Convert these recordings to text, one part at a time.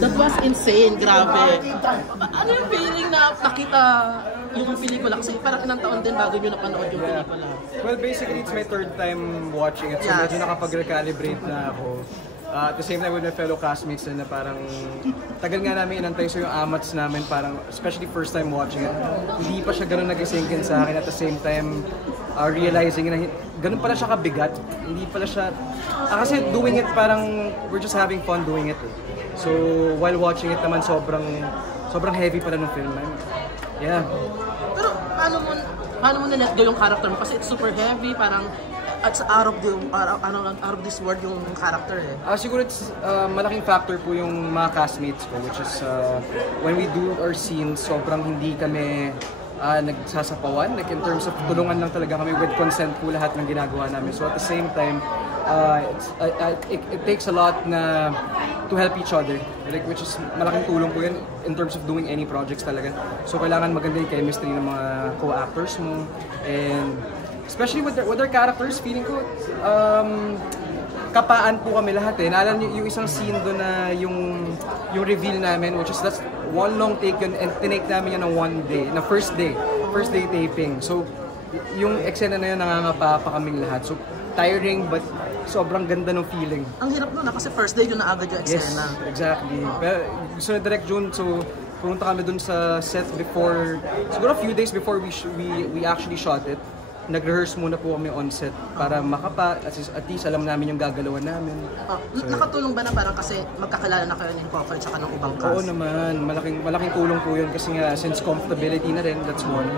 That was insane, grabe. Ano yung feeling na nakita yung pelikula? Kasi parang ilang taon din bago nyo napanood yung pelikula. Well, basically, it's my third time watching it. So medyo nakapag-recalibrate na ako. At the same time with my fellow castmates na parang tagal nga namin inantay, so yung amats namin parang, especially first time watching it, hindi pa siya ganun nag-sink in sa akin. At the same time, realizing na ganun pala siya kabigat, hindi pala siya, kasi doing it parang, we're just having fun doing it. So while watching it naman, sobrang heavy pala ng film. Yeah. Pero paano mo na-let go yung character mo? Kasi it's super heavy, parang at out of this world yung character eh. Siguro it's malaking factor po yung mga castmates ko, which is when we do our scenes, sobrang hindi kami nagsasapawan. Like in terms of tulungan lang talaga kami, with consent po lahat ng ginagawa namin. So at the same time, it takes a lot na to help each other, like, which is malaking tulong po yun in terms of doing any projects talaga. So kailangan maganda yung chemistry ng mga co-actors mo, and especially with their characters, feeling ko kapaan po kami lahat eh. Naalala niyo yung isang scene doon na yung reveal namin, which is that's one long take yun, and tinake namin yun na first day taping. So yung eksena na yun, nangangapa pa kaming lahat. So tiring but sobrang ganda ng feeling. Ang hirap nun kasi first day yun na agad yung eksena. Yes, exactly. Pero gusto na Direct June, so pumunta kami dun sa set before, siguro a few days before we actually shot it. Nag-rehearse muna po kami on set para makapa, at least alam namin yung gagalawan namin. So, nakatulong ba na parang kasi magkakilala na kayo ng Coco at saka ng ibang cast? Oo naman, malaking tulong po yun kasi nga since comfortability na rin, that's one.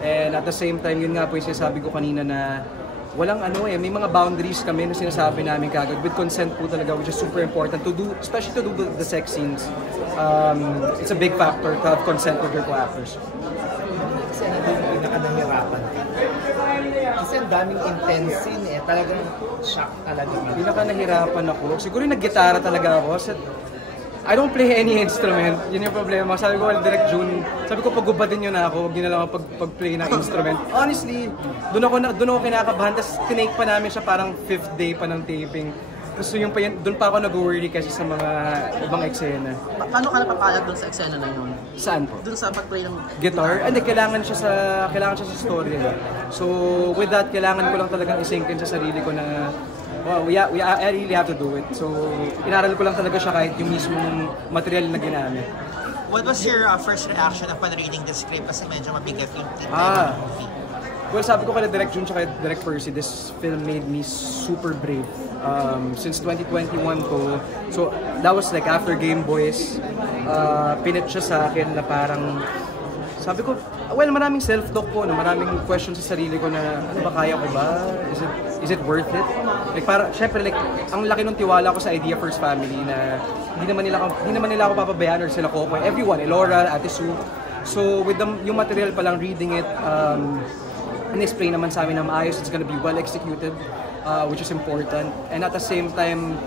And at the same time, yun nga po yung sinasabi ko kanina na walang may mga boundaries kami na sinasabi namin kagad with consent po talaga, which is super important to do, especially to do the sex scenes. It's a big factor to have consent with your co-actors. Kasi pinaka-nahirapan kasi ang daming intense scene eh, talagang shock talaga. Pinaka-nahirapan ako, siguro yung nag-gitara talaga ako. I don't play any instrument, yun yung problema. Sabi ko, Direct June, sabi ko pagubadin nyo na ako, huwag nyo na lang pag-play ng instrument. Honestly, doon ako kinakabahan, tapos tinake pa namin siya parang 5th day pa ng taping. Tapos doon pa ako nag-worry kasi sa mga ibang eksena. Paano ka napapalag doon sa eksena na yun? Saan po? Doon sa pag-play ng guitar? Hindi, kailangan siya sa story. So with that, kailangan ko lang talagang isink in sa sarili ko na I really have to do it. So inaral ko lang talaga siya kahit yung mismong material na ginamit. What was your first reaction upon reading the script? Kasi medyo mabigat yung title ng movie. Well, sabi ko kay Direct June at Direct Percy, this film made me super brave. Since 2021 ko, so that was like after Game Boys, pinit siya sa akin na parang, sabi ko, well, maraming self-talk po, maraming questions sa sarili ko na, ano ba, kaya ko ba? Is it worth it? Like, syempre, like, ang laki ng tiwala ko sa Idea First Family na hindi naman nila ako papabayaan or sila ko, everyone, Elora, Ate Sue. So, with yung material pa lang, reading it, in-explain naman sa amin na maayos, it's gonna be well executed, which is important. And at the same time,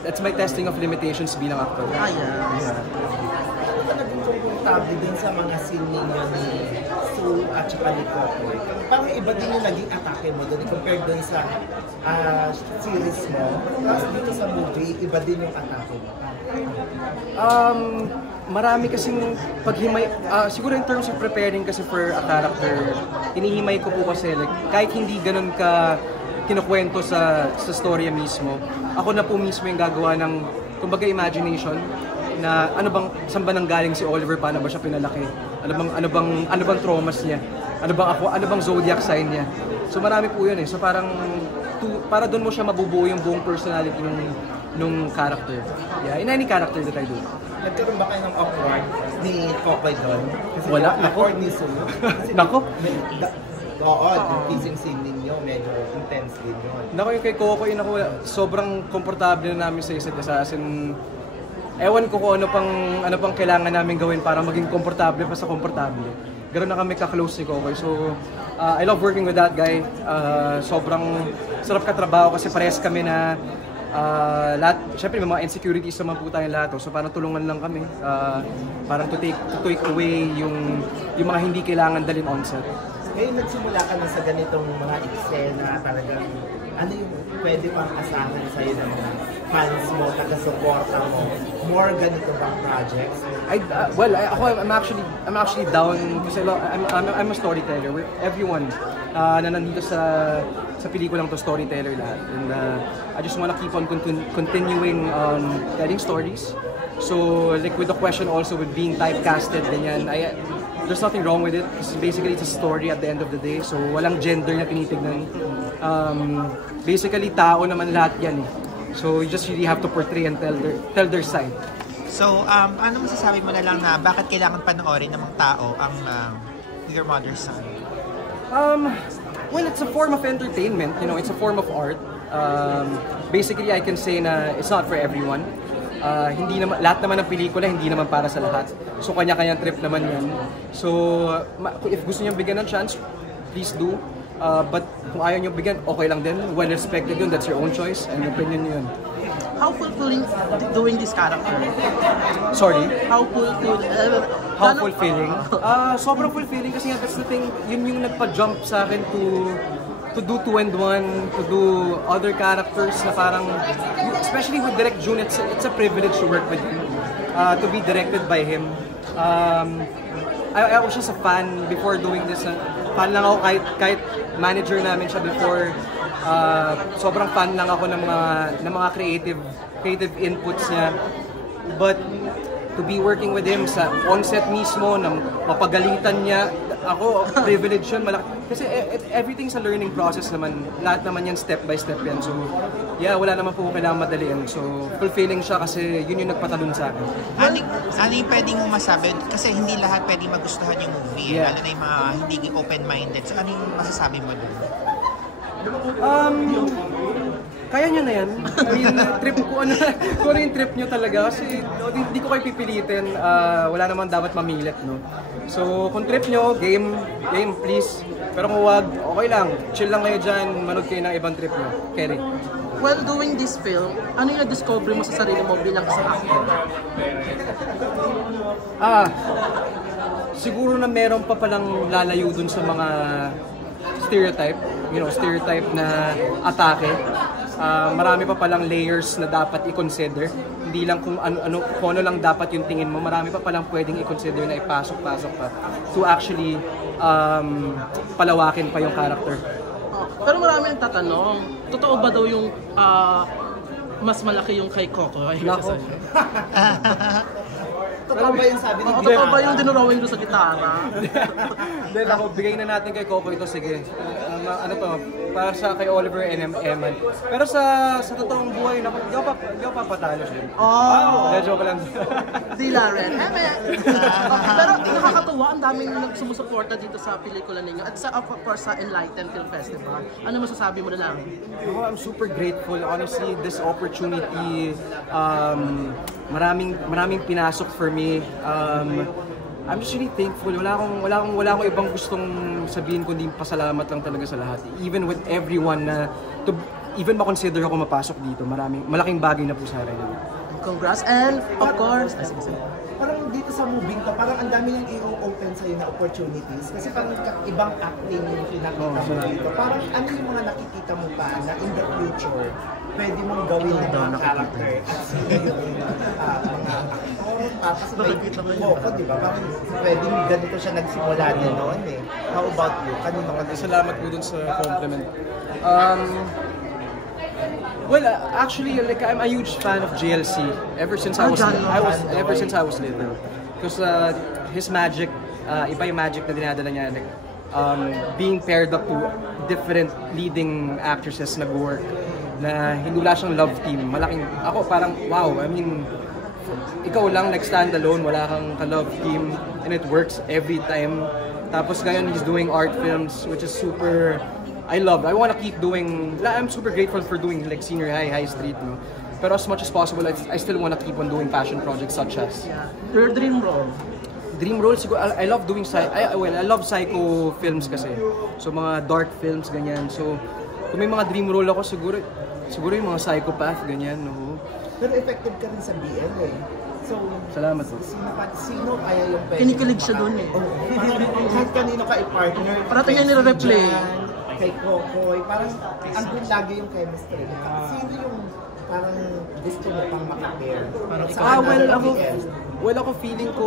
that's my testing of limitations bilang actor. Yeah. Ano ka naging komportable din sa mga scene ninyo ni Sue at saka ni Coco? Parang iba din yung naging atake mo doon compared doon sa series mo. Tapos dito sa movie, iba din yung atake mo. Marami kasing paghimay, siguro in terms of preparing kasi for a character, inihimay ko po kasi like, kahit hindi ganun ka kinukwento sa storya mismo, ako na po mismo yung gagawa ng, kumbaga, imagination na saan ba nanggaling si Oliver, paano ba siya pinalaki, ano bang traumas niya, ano bang zodiac sign niya. So marami po yun eh. So para doon mo siya mabubuo yung buong personality nung character. Yeah, in any character that I do. Nagkaroon ba kayo ng awkward ni Coco doon? Wala, nako. Awkward ni Sue. Nako. Oo, yung kissing scene ninyo, medyo intense din yun. Nako, yung kay Coco, sobrang komportable na namin sa isa't isa. As in, ewan ko kung ano pang kailangan namin gawin para maging komportable pa sa komportable. Ganoon na kami ka-close ni Coco. So, I love working with that guy. Sobrang sarap katrabaho kasi parehas kami na syempre may mga insecurities naman po tayong lahat. So parang tulungan lang kami. Parang to take away yung mga hindi kailangan dalhin on set. Ngayon nagsimula ka na sa ganitong mga eksena, talagang ano yung pwede pang asahan sa'yo ng mga fans mo, taga-suporta mo more ganito bang projects? I'm actually down kasi I'm a storyteller. Everyone na nandito sa pelikulang to storyteller lahat, and I just wanna keep on continuing telling stories. So like with the question also with being typecasted, ganyan, there's nothing wrong with it because basically it's a story at the end of the day. So walang gender na tinitignan. Basically tao naman lahat yan eh. So you just really have to portray and tell their side. So, ano masasabi mo na lang na bakit kailangan panoorin ng mga tao ang Your Mother's Son? Well, it's a form of entertainment, you know, it's a form of art. Basically, I can say na it's not for everyone. Hindi naman, lahat naman ng pelikula, hindi naman para sa lahat. So, kanya-kanyang trip naman yan. So, if gusto niyo bigyan ng chance, please do. But kung ayaw niyo bigyan, okay lang din. Well respected yun, that's your own choice and opinion yun. How fulfilling doing this character? Sorry? How fulfilling? Sobrang fulfilling kasi nga that's the thing, yun yung nagpa-jump sa akin to do 2 and 1, to do other characters na parang, especially with Direk June, it's a privilege to work with him, to be directed by him. I was just a fan before doing this. Fan lang ako kahit manager namin siya before. Sobrang fan lang ako ng mga creative inputs niya. But to be working with him sa on-set mismo, na mapagalitan niya, ako, privilege yun, malaki. Kasi everything sa learning process naman, lahat naman yan step by step yan. So, yeah, wala naman po kailangan madalian. So, fulfilling siya kasi yun yung nagpatalon sa akin. Ano yung pwedeng mo masabi? Kasi hindi lahat pwedeng magustuhan yung movie. Yeah. Lalo na yung mga hindi open-minded. So, ano yung masasabi mo doon? Kaya nyo na yan. I mean, trip ko, ano yung trip nyo talaga. Kasi hindi ko kayo pipilitin. Wala naman dapat mamilit, no? So, kung trip nyo, game, please. Pero kung wag, okay lang. Chill lang kayo dyan. Manood kayo ng ibang trip nyo. Kerry. While doing this film, ano yung na-discover mo sa sarili mo bilang isang actor? Siguro na meron pa palang lalayo dun sa mga stereotype na atake. Marami pa palang layers na dapat i-consider. Hindi lang kung ano lang dapat yung tingin mo. Marami pa palang pwedeng i-consider na ipasok-pasok pa to actually palawakin pa yung character. Pero marami nang tatanong, totoo ba daw yung mas malaki yung kay Coco? Nako. Totoo ba yung sabi ni Totoo ba yung dinrawing doon sa gitara? Dahil ako, bigay na natin kay Coco ito, sige. Ano to, para sa kay Oliver and Eman. Pero sa totoong buhay, hindi ako papatalo siya. Joke lang. Dila rin. Pero nakakatuwa, ang daming nagsumusuporta dito sa pelikula ninyo. At sa, of course, sa Enlighten Film Festival. Ano masasabi mo na lang? I'm super grateful. Honestly, this opportunity, maraming pinasok for me. I'm just really thankful. Wala akong ibang gustong sabihin kundi pasalamat lang talaga sa lahat. Even with everyone na even ma-consider ako mapasok dito, malaking bagay na po sa akin. Congrats and of course, parang dito sa moving to, parang ang dami nang i-open sa'yo na opportunities. Kasi parang ibang acting yung pinakita mo dito. Parang ano yung mga nakikita mo pa na in the future, pwede mong gawin ng mga character. At sino yung mga actor, tapos may Coco, di ba? Parang pwedeng ganito siya nagsimula din noon eh. How about you? Kanino ka? Salamat po dun sa compliment. Well, actually, like I'm a huge fan of JLC ever since I was little. Because his magic, iba yung magic na dinadala niya, like being paired up to different leading actresses nag-work na hindi wala siyang love team. Malaking ako parang wow, I mean, ikaw lang stand alone, wala kang ka-love team and it works every time. Tapos ngayon he's doing art films which is super I want to keep doing. I'm super grateful for doing like senior high street, no. Pero as much as possible, I still want to keep on doing passion projects such as. Yeah. Your dream role. Dream role siguro. I love doing I love psycho films kasi. So mga dark films ganyan. So kung may mga dream role ako siguro yung mga psychopath ganyan, no. Pero effective ka rin sa BL eh. So, salamat po. Sino kaya yung pwede? Kinikilig siya doon eh. Kahit kanino ka i-partner. Parating yan nire-replay. Kay Coco, parang andun lagi yung chemistry. Sino yung parang gusto mo pang maka-pair? Well, ako feeling ko,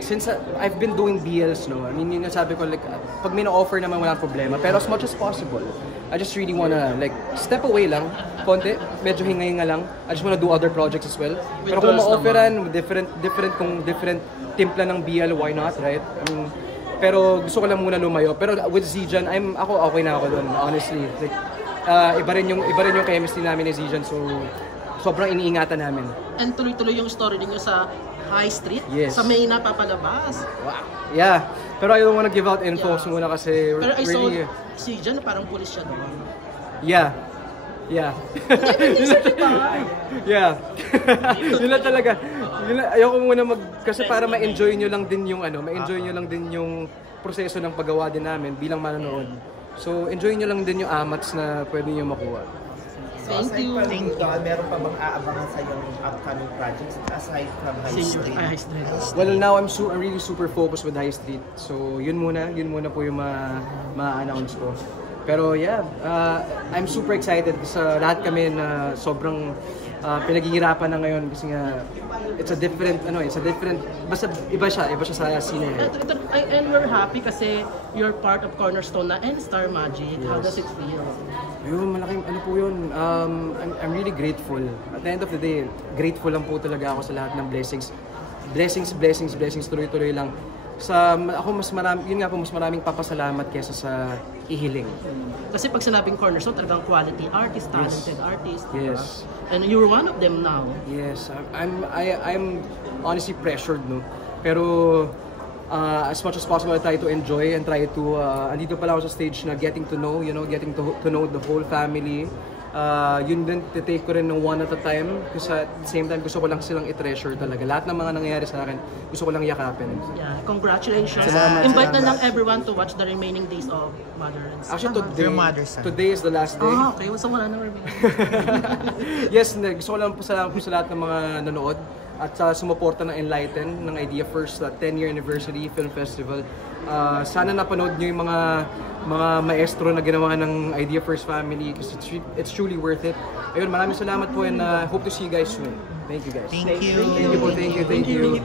since I've been doing BLs, no, I mean, yun yung sabi ko, like, pag may na-offer naman, walang problema. Pero as much as possible, I just really wanna, like, step away lang, konti, medyo hinga-hinga lang. I just wanna do other projects as well. Pero kung ma-offeran, different timpla ng BL, why not, right? I mean, pero gusto ko lang muna lumayo. Pero with Zijan, ako okay na ako doon, honestly. Like, iba rin yung chemistry namin ni Zijan, so sobrang iniingatan namin. And tuloy-tuloy yung story ninyo sa High Street? Yes. Sa May na papalabas? Wow. Yeah. Pero I don't wanna give out info muna kasi Pero I saw really... si Jan, parang pulis siya doon. Yeah. Yeah. Yeah. Yun lang talaga. Ayoko muna kasi para ma-enjoy nyo lang din yung ma-enjoy nyo lang din yung proseso ng paggawa din namin bilang manonood. So, enjoy nyo lang din yung amats na pwede nyo makuha. Thank you. Meron pa bang aabangan sa yung upcoming projects aside from High Street? High Street. Well, now I'm really super focused with High Street. So, yun muna po yung ma-announce ko. Pero yeah, I'm super excited sa lahat kami na sobrang pinaghihirapan na ngayon kasi nga it's a different, basta iba siya sa scene. And we're happy kasi you're part of Cornerstone na and Star Magic. Yes. How does it feel? Yun, malaking po yun. I'm really grateful. At the end of the day, grateful lang po talaga ako sa lahat ng blessings. Blessings, tuloy-tuloy lang. Ako mas maraming papasalamat kaysa sa ihiling. Kasi pag sinabing Cornerstone, talagang quality artist, talented artist. Yes. And you're one of them now. Yes, I'm honestly pressured, no. Pero as much as possible, I try to enjoy and try to andito pala ako sa stage na getting to know the whole family. Yun din, take ko rin ng one at a time kasi at the same time gusto ko lang silang i-treasure talaga. Lahat ng mga nangyayari sa akin, gusto ko lang yakapin. Yeah, congratulations. Salamat. Invite na lang everyone to watch the remaining days of Mother and Son. Actually, today is the last day. Okay. So wala nang remaining. Yes, gusto ko lang pasalamat po sa lahat ng mga nanood at sa sumuporta ng Enlighten, ng Idea First 10-year anniversary film festival. Sana napanood nyo yung mga maestro na ginawa ng Idea First family kasi it's truly worth it. Ayun, maraming salamat po and hope to see you guys soon. Thank you guys. Thank you. Thank you po, thank you.